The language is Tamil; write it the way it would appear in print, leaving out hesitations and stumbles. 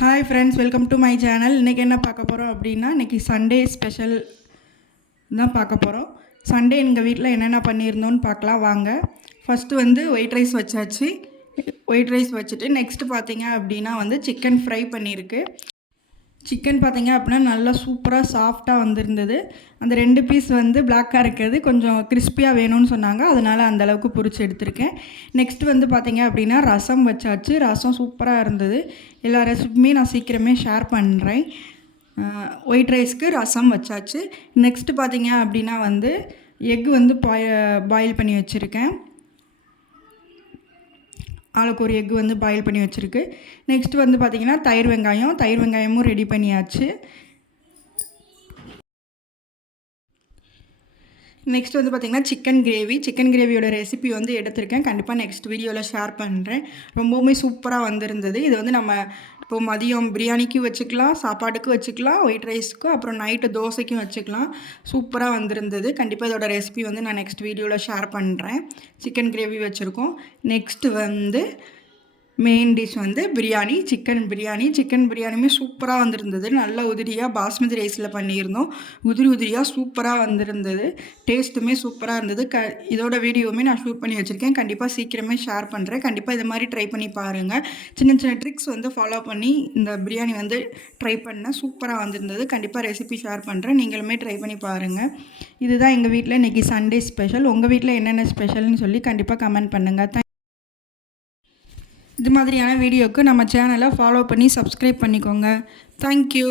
Hi friends, welcome to my channel. இன்றைக்கி என்ன பார்க்க போகிறோம் அப்படின்னா, இன்றைக்கி சண்டே ஸ்பெஷல் தான் பார்க்க போகிறோம். சண்டே எங்கள் வீட்டில் என்னென்ன பண்ணியிருந்தோன்னு பார்க்கலாம் வாங்க. ஃபஸ்ட்டு வந்து ஒயிட் ரைஸ் வச்சாச்சு. ஒயிட் ரைஸ் வச்சுட்டு நெக்ஸ்ட்டு பார்த்தீங்க அப்படின்னா வந்து சிக்கன் ஃப்ரை பண்ணியிருக்கு. சிக்கன் பார்த்திங்க அப்படின்னா நல்லா சூப்பராக சாஃப்டாக வந்திருந்தது. அந்த 2 பீஸ் வந்து பிளாக்காக இருக்கிறது கொஞ்சம் கிறிஸ்பியாக வேணும்னு சொன்னாங்க, அதனால் அந்தளவுக்கு பொரிச்சு எடுத்திருக்கேன். நெக்ஸ்ட்டு வந்து பார்த்திங்க அப்படின்னா ரசம் வச்சாச்சு. ரசம் சூப்பராக இருந்தது. எல்லா ரெசிபியுமே நான் சீக்கிரமே ஷேர் பண்ணுறேன். ஒயிட் ரைஸ்க்கு ரசம் வச்சாச்சு. நெக்ஸ்ட்டு பார்த்திங்க அப்படின்னா வந்து எக் வந்து பாயில் பண்ணி வச்சுருக்கேன். ஆளுக்கு ஒரு எக் வந்து பாயில் பண்ணி வச்சுருக்கு. நெக்ஸ்ட்டு வந்து பார்த்திங்கன்னா தயிர் வெங்காயமும் ரெடி பண்ணியாச்சு. நெக்ஸ்ட் வந்து பார்த்திங்கன்னா சிக்கன் கிரேவியோட ரெசிபி வந்து எடுத்திருக்கேன். கண்டிப்பாக நெக்ஸ்ட் வீடியோவில் ஷேர் பண்ணுறேன். ரொம்பவுமே சூப்பராக வந்திருந்தது. இது வந்து நம்ம இப்போது மதியம் பிரியாணிக்கும் வச்சுக்கலாம், சாப்பாட்டுக்கும் வச்சுக்கலாம், ஒயிட் ரைஸுக்கும், அப்புறம் நைட்டு தோசைக்கும் வச்சுக்கலாம். சூப்பராக வந்திருந்தது. கண்டிப்பாக இதோட ரெசிபி வந்து நான் நெக்ஸ்ட் வீடியோவில் ஷேர் பண்ணுறேன். சிக்கன் கிரேவி வச்சுருக்கோம். நெக்ஸ்ட்டு வந்து மெயின் டிஷ் வந்து சிக்கன் பிரியாணியுமே சூப்பராக வந்திருந்தது. நல்ல உதிரியாக பாஸ்மதி ரைஸில் பண்ணியிருந்தோம். உதிரியாக சூப்பராக வந்திருந்தது. டேஸ்ட்டுமே சூப்பராக இருந்தது. இதோட வீடியோவுமே நான் ஷூட் பண்ணி வச்சுருக்கேன். கண்டிப்பாக சீக்கிரமே ஷேர் பண்ணுறேன். கண்டிப்பாக இது மாதிரி ட்ரை பண்ணி பாருங்கள். சின்ன ட்ரிக்ஸ் வந்து ஃபாலோ பண்ணி இந்த பிரியாணி வந்து ட்ரை பண்ணேன். சூப்பராக வந்திருந்தது. கண்டிப்பாக ரெசிபி ஷேர் பண்ணுறேன். நீங்களுமே ட்ரை பண்ணி பாருங்கள். இதுதான் எங்கள் வீட்டில் இன்றைக்கி சண்டே ஸ்பெஷல். உங்கள் வீட்டில் என்னென்ன ஸ்பெஷல்னு சொல்லி கண்டிப்பாக கமெண்ட் பண்ணுங்கள். இது மாதிரியான வீடியோவுக்கு நம்ம சேனலை ஃபாலோ பண்ணி சப்ஸ்கிரைப் பண்ணிக்கோங்க. தேங்க்யூ.